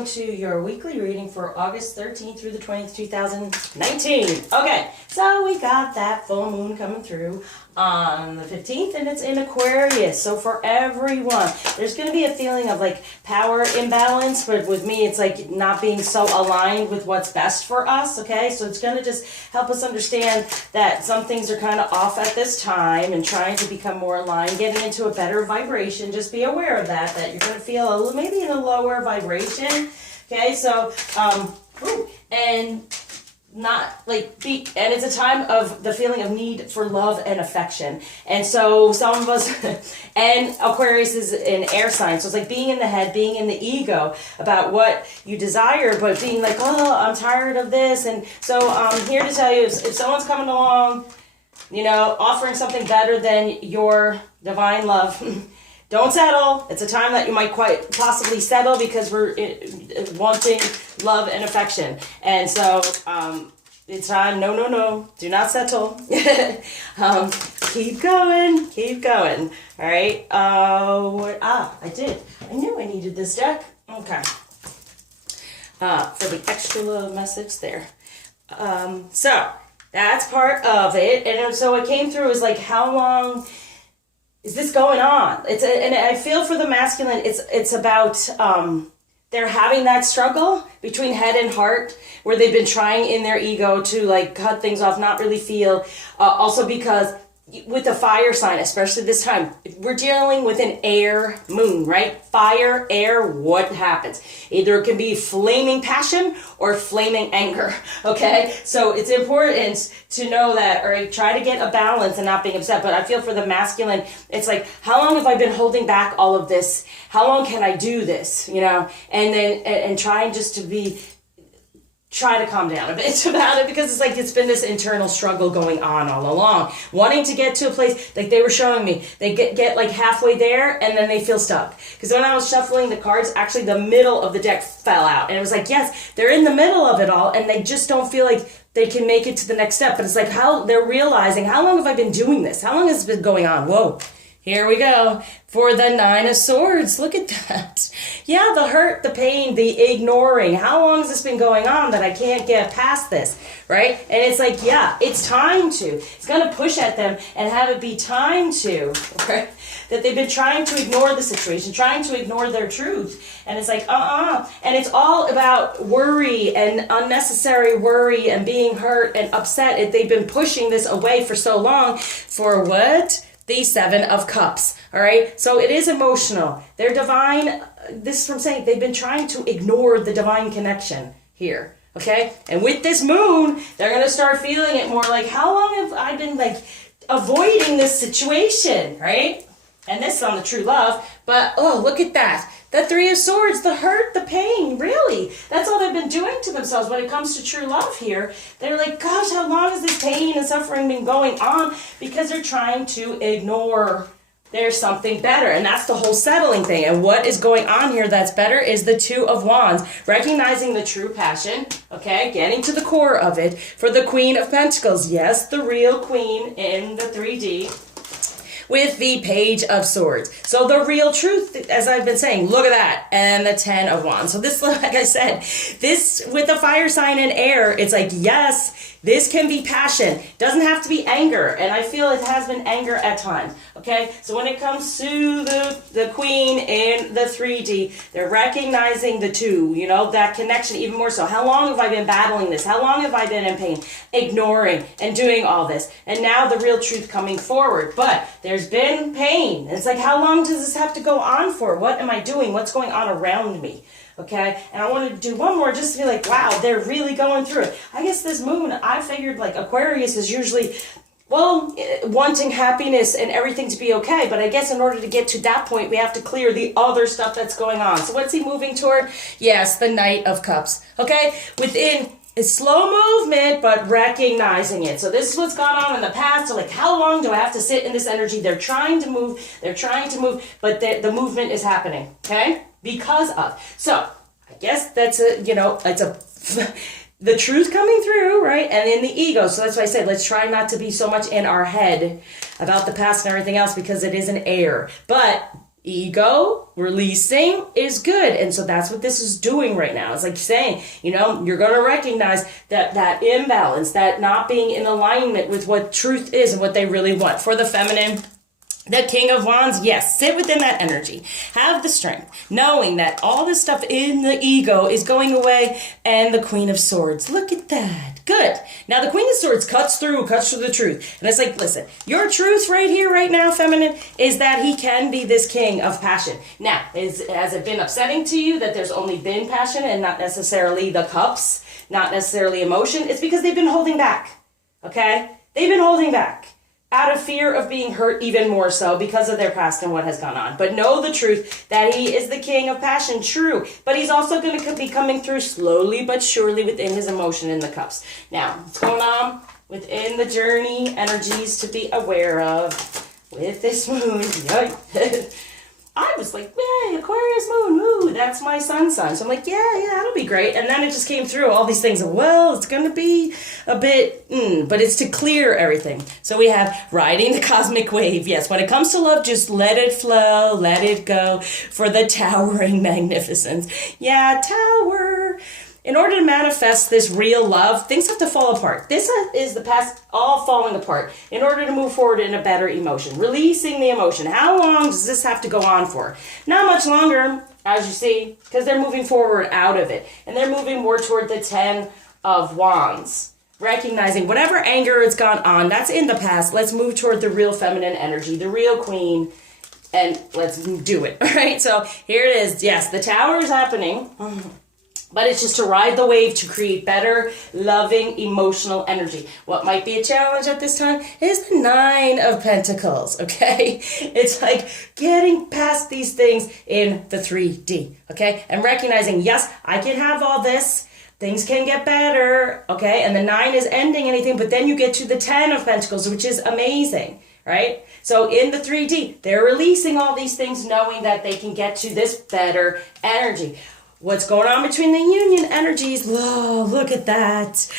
going to your weekly reading for August 13th through the 20th, 2019. Okay, so we got that full moon coming through on the 15th, and it's in Aquarius. So for everyone, there's going to be a feeling of like power imbalance, but with me, it's like not being so aligned with what's best for us, okay? So it's going to just help us understand that some things are kind of off at this time and trying to become more aligned, getting into a better vibration. Just be aware of that you're going to feel a little, maybe in a lower vibration, okay? So, and not like and it's a time of the feeling of need for love and affection. And so some of us, and Aquarius is an air sign, so it's like being in the head, being in the ego about what you desire, but being like, oh, I'm tired of this. And so I'm here to tell you, if someone's coming along, you know, offering something better than your divine love, don't settle. It's a time that you might quite possibly settle because we're wanting love and affection. And so it's time, no, do not settle. Keep going. All right. I did. I knew I needed this deck. Okay. For the extra little message there. So that's part of it. And so it came through as like, how long is this going on? And I feel for the masculine, it's about they're having that struggle between head and heart, where they've been trying in their ego to like cut things off, not really feel. Also because with the fire sign, especially this time, we're dealing with an air moon, right? Fire, air, what happens? Either it can be flaming passion or flaming anger, okay? So it's important to know that, or try to get a balance and not being upset. But I feel for the masculine, it's like, how long have I been holding back all of this? How long can I do this, you know? And then, and trying just to try to calm down a bit about it, because it's like it's been this internal struggle going on all along, wanting to get to a place like they were showing me. They get like halfway there and then they feel stuck. Because when I was shuffling the cards, actually the middle of the deck fell out, and it was like, yes, they're in the middle of it all and they just don't feel like they can make it to the next step. But it's like how they're realizing, how long have I been doing this? How long has it been going on? Whoa. Here we go for the 9 of Swords. Look at that. Yeah, the hurt, the pain, the ignoring. How long has this been going on that I can't get past this, right? And it's like, yeah, it's time to. It's going to push at them and have it be time to, right? That they've been trying to ignore the situation, trying to ignore their truth. And it's like, And it's all about worry and unnecessary worry and being hurt and upset. They've been pushing this away for so long. For what? The 7 of Cups, all right? So it is emotional. They're divine. This is what I'm saying. They've been trying to ignore the divine connection here, okay? And with this moon, they're going to start feeling it more like, how long have I been, like, avoiding this situation, right? And this is on the true love. But, oh, look at that. The 3 of Swords, the hurt, the pain, really. That's all they've been doing to themselves when it comes to true love here. They're like, gosh, how long has this pain and suffering been going on? Because they're trying to ignore there's something better. And that's the whole settling thing. And what is going on here that's better is the 2 of Wands. Recognizing the true passion, okay? Getting to the core of it. For the Queen of Pentacles, yes, the real queen in the 3D. With the Page of Swords. So the real truth, as I've been saying, look at that. And the 10 of Wands. So this, like I said, this with the fire sign and air, it's like, yes, this can be passion. Doesn't have to be anger. And I feel it has been anger at times. Okay? So when it comes to the Queen in the 3D, they're recognizing the 2, you know, that connection even more so. How long have I been battling this? How long have I been in pain? Ignoring and doing all this. And now the real truth coming forward. But there's been pain. It's like, how long does this have to go on for? What am I doing? What's going on around me? Okay, and I wanted to do one more just to be like, wow, they're really going through it. I guess this moon, I figured like Aquarius is usually, well, wanting happiness and everything to be okay. But I guess in order to get to that point, we have to clear the other stuff that's going on. So what's he moving toward? Yes, the Knight of Cups. Okay, within a slow movement, but recognizing it. So this is what's gone on in the past. So like, how long do I have to sit in this energy? They're trying to move, but the movement is happening, okay? Because of. So I guess that's the truth coming through, right? And in the ego. So that's why I said, let's try not to be so much in our head about the past and everything else, because it is an air. But ego releasing is good. And so that's what this is doing right now. It's like saying, you know, you're going to recognize that imbalance, that not being in alignment with what truth is and what they really want. For the feminine, the King of Wands, yes, sit within that energy. Have the strength, knowing that all this stuff in the ego is going away. And the Queen of Swords, look at that. Good. Now the Queen of Swords cuts through the truth. And it's like, listen, your truth right here, right now, feminine, is that he can be this king of passion. Now, has it been upsetting to you that there's only been passion and not necessarily the cups, not necessarily emotion? It's because they've been holding back, okay? They've been holding back out of fear of being hurt even more so because of their past and what has gone on. But know the truth that he is the king of passion, true. But he's also going to be coming through slowly but surely within his emotion in the cups. Now, what's going on within the journey, energies to be aware of with this moon? I was like, yay, Aquarius moon, ooh, that's my sun. So I'm like, yeah, that'll be great. And then it just came through all these things. Well, it's going to be a bit, but it's to clear everything. So we have riding the cosmic wave. Yes, when it comes to love, just let it flow, let it go for the towering magnificence. Yeah, tower. In order to manifest this real love, things have to fall apart. This is the past all falling apart in order to move forward in a better emotion. Releasing the emotion. How long does this have to go on for? Not much longer, as you see, because they're moving forward out of it. And they're moving more toward the 10 of Wands. Recognizing whatever anger has gone on, that's in the past. Let's move toward the real feminine energy, the real queen, and let's do it. All right, so here it is. Yes, the tower is happening. But it's just to ride the wave to create better, loving, emotional energy. What might be a challenge at this time is the 9 of Pentacles, okay? It's like getting past these things in the 3D, okay? And recognizing, yes, I can have all this. Things can get better, okay? And the 9 is ending anything, but then you get to the 10 of Pentacles, which is amazing, right? So in the 3D, they're releasing all these things knowing that they can get to this better energy. What's going on between the union energies? Oh, look at that.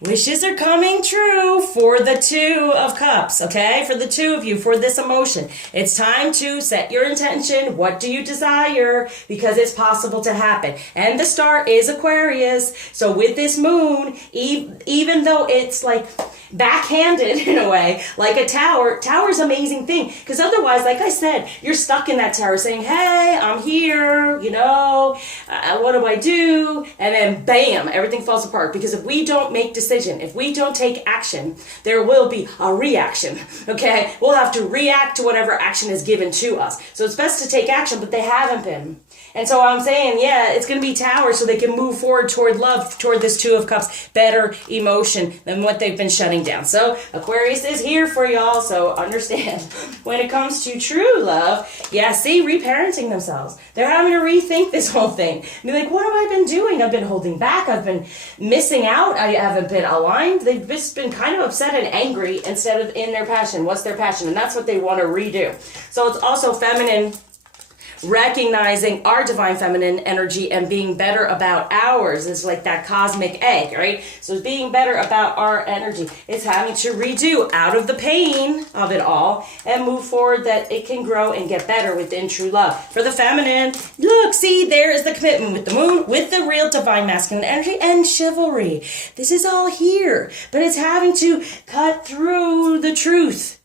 Wishes are coming true for the 2 of Cups, okay? For the 2 of you, for this emotion. It's time to set your intention. What do you desire? Because it's possible to happen. And the star is Aquarius. So with this moon, even though it's like backhanded in a way, like a tower's an amazing thing. Because otherwise, like I said, you're stuck in that tower saying, hey, I'm here, you know, what do I do? And then bam, everything falls apart. Because if we don't make decisions, if we don't take action, there will be a reaction, okay? We'll have to react to whatever action is given to us. So it's best to take action, but they haven't been. And so I'm saying, yeah, it's going to be tower so they can move forward toward love, toward this 2 of Cups, better emotion than what they've been shutting down. So Aquarius is here for y'all, so understand. When it comes to true love, yeah, see, reparenting themselves. They're having to rethink this whole thing. Be like, what have I been doing? I've been holding back. I've been missing out. I haven't been aligned. They've just been kind of upset and angry instead of in their passion. What's their passion? And that's what they want to redo. So it's also feminine, recognizing our divine feminine energy and being better about ours is like that cosmic egg, right? So being better about our energy. It's having to redo out of the pain of it all and move forward that it can grow and get better within true love. For the feminine, look, see, there is the commitment with the moon, with the real divine masculine energy and chivalry. This is all here, but it's having to cut through the truth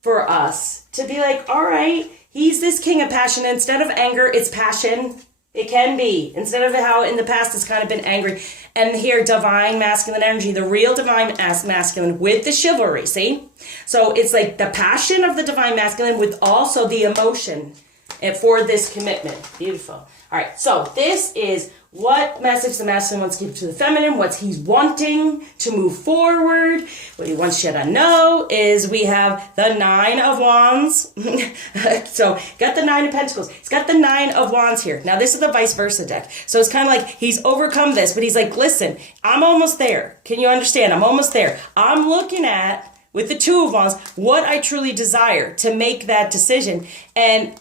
for us to be like, all right, he's this king of passion. Instead of anger, it's passion. It can be. Instead of how in the past it's kind of been angry. And here, divine masculine energy, the real divine masculine with the chivalry, see? So it's like the passion of the divine masculine with also the emotion for this commitment. Beautiful. All right, so this is what message the masculine wants to give to the feminine, what he's wanting to move forward. What he wants you to know is we have the 9 of Wands. So got the 9 of Pentacles. It's got the 9 of Wands here. Now this is the vice versa deck. So it's kind of like he's overcome this, but he's like, listen, I'm almost there. Can you understand? I'm almost there. I'm looking at, with the 2 of Wands, what I truly desire to make that decision and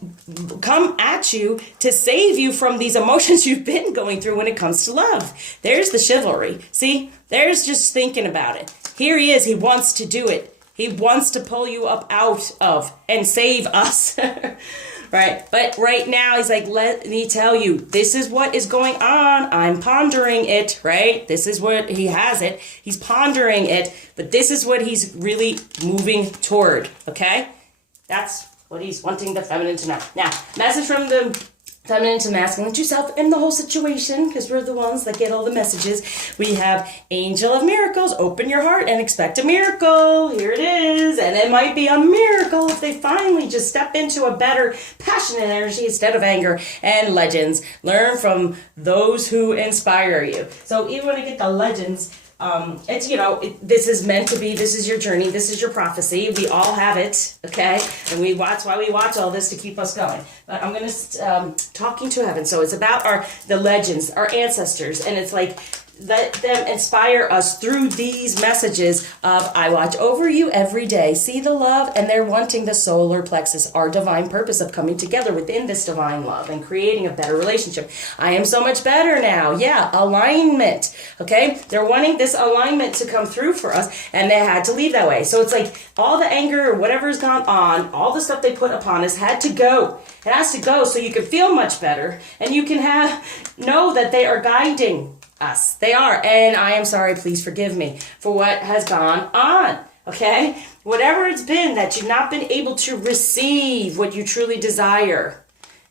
come at you to save you from these emotions you've been going through when it comes to love. There's the chivalry. See, there's just thinking about it. Here he is. He wants to do it. He wants to pull you up out of and save us right? But right now, he's like, let me tell you, this is what is going on. I'm pondering it, right? This is what he has it. He's pondering it, but this is what he's really moving toward, okay? That's what he's wanting the feminine to know. Now, message from the feminine to masculine to self in the whole situation, because we're the ones that get all the messages. We have Angel of Miracles. Open your heart and expect a miracle. Here it is. And it might be a miracle if they finally just step into a better passionate energy instead of anger. And Legends. Learn from those who inspire you. So even when I get the Legends, it's, this is meant to be, this is your journey, this is your prophecy. We all have it, okay? And that's why we watch all this, to keep us going. But I'm going to, talking to heaven. So it's about the legends, our ancestors. And it's like, let them inspire us through these messages of, I watch over you every day. See the love, and they're wanting the solar plexus, our divine purpose of coming together within this divine love and creating a better relationship. I am so much better now. Yeah, alignment. Okay? They're wanting this alignment to come through for us, and they had to leave that way. So it's like all the anger or whatever's gone on, all the stuff they put upon us had to go. It has to go so you can feel much better, and you can know that they are guiding us. They are. And I am sorry, please forgive me for what has gone on. Okay? Whatever it's been that you've not been able to receive what you truly desire,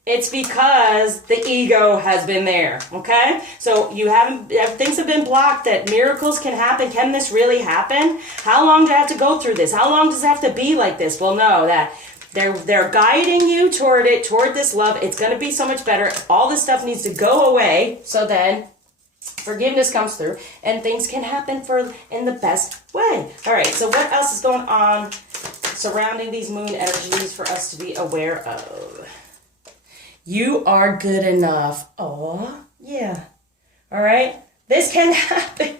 it's because the ego has been there. Okay? So things have been blocked, that miracles can happen. Can this really happen? How long do I have to go through this? How long does it have to be like this? Well, no, that they're guiding you toward this love. It's going to be so much better. All this stuff needs to go away, so then forgiveness comes through and things can happen in the best way. All right, so what else is going on surrounding these moon energies for us to be aware of? You are good enough. Oh, yeah. All right, this can happen.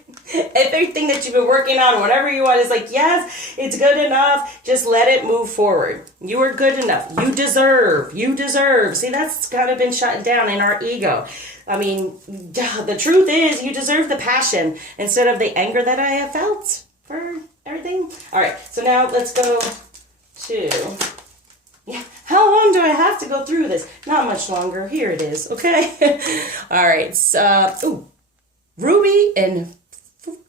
Everything that you've been working on, whatever you want, is like, yes, it's good enough. Just let it move forward. You are good enough. You deserve. See, that's kind of been shut down in our ego. I mean, the truth is, you deserve the passion instead of the anger that I have felt for everything. All right, so now let's go to, how long do I have to go through this? Not much longer. Here it is, okay? All right, so, Ruby and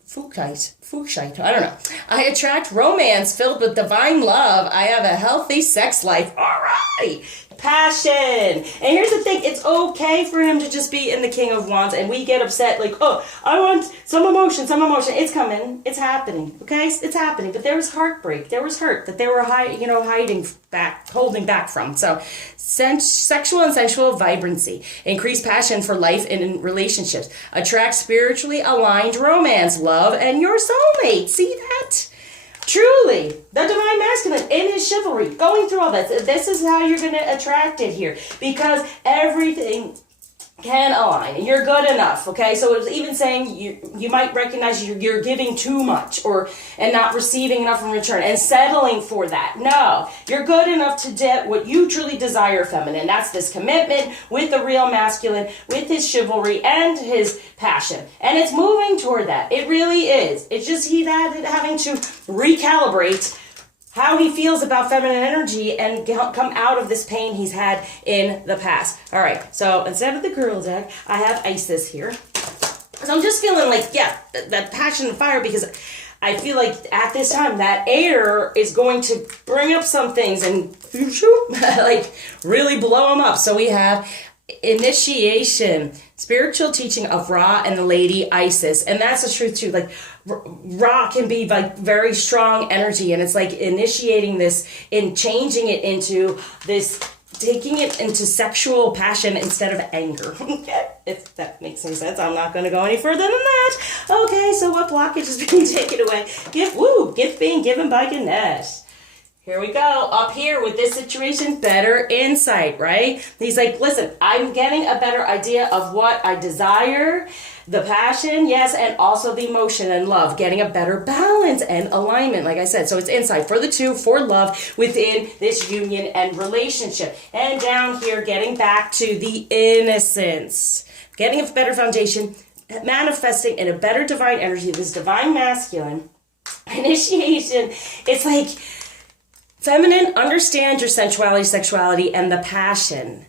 Fuchsite, I don't know. I attract romance filled with divine love. I have a healthy sex life. All right. Passion. And here's the thing. It's okay for him to just be in the King of Wands, and we get upset like, oh, I want some emotion. It's coming. It's happening. Okay? It's happening. But there was heartbreak. There was hurt that they were hiding back, holding back from. So sexual and sensual vibrancy. Increase passion for life and in relationships. Attract spiritually aligned romance, love, and your soulmate. See that? Truly, the divine masculine in his chivalry, going through all this. This is how you're going to attract it here, because everything can align and you're good enough. Okay, so it was even saying you might recognize you're giving too much and not receiving enough in return and settling for that. No, you're good enough to get what you truly desire, feminine. That's this commitment with the real masculine, with his chivalry and his passion, and it's moving toward that. It really is. It's just having to recalibrate how he feels about feminine energy and come out of this pain he's had in the past. All right, so instead of the girl deck, I have Isis here. So I'm just feeling like, that passion and fire, because I feel like at this time that air is going to bring up some things and like really blow them up. So we have initiation, spiritual teaching of Ra and the lady Isis. And that's the truth too. Like Ra can be like very strong energy, and it's like initiating this and changing it into this, taking it into sexual passion instead of anger. If that makes any sense. I'm not going to go any further than that. Okay, so what blockage is being taken away? Gift being given by Ganesh. Here we go. Up here with this situation, better insight, right? He's like, listen, I'm getting a better idea of what I desire, the passion, yes, and also the emotion and love, getting a better balance and alignment, like I said. So it's insight for the two, for love within this union and relationship. And down here, getting back to the innocence, getting a better foundation, manifesting in a better divine energy, this divine masculine initiation. It's like Feminine, understand your sensuality, sexuality, and the passion.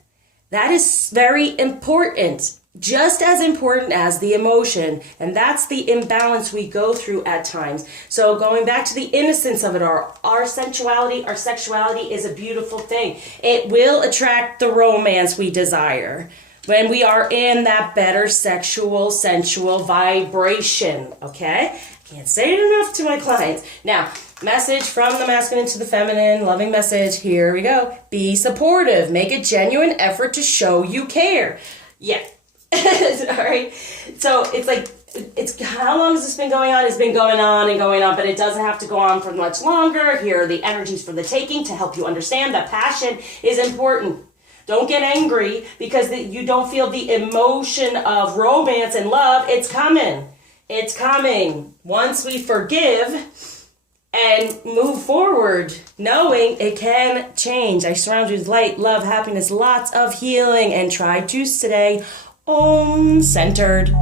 That is very important, just as important as the emotion. And that's the imbalance we go through at times. So going back to the innocence of it all, our sensuality, our sexuality is a beautiful thing. It will attract the romance we desire when we are in that better sexual, sensual vibration, okay? Can't say it enough to my clients. Now, message from the masculine to the feminine, loving message. Here we go. Be supportive. Make a genuine effort to show you care. Yeah. All right. So it's like, how long has this been going on? It's been going on and going on, but it doesn't have to go on for much longer. Here are the energies for the taking to help you understand that passion is important. Don't get angry because you don't feel the emotion of romance and love. It's coming. It's coming. Once we forgive and move forward, knowing it can change. I surround you with light, love, happiness, lots of healing, and try to stay centered.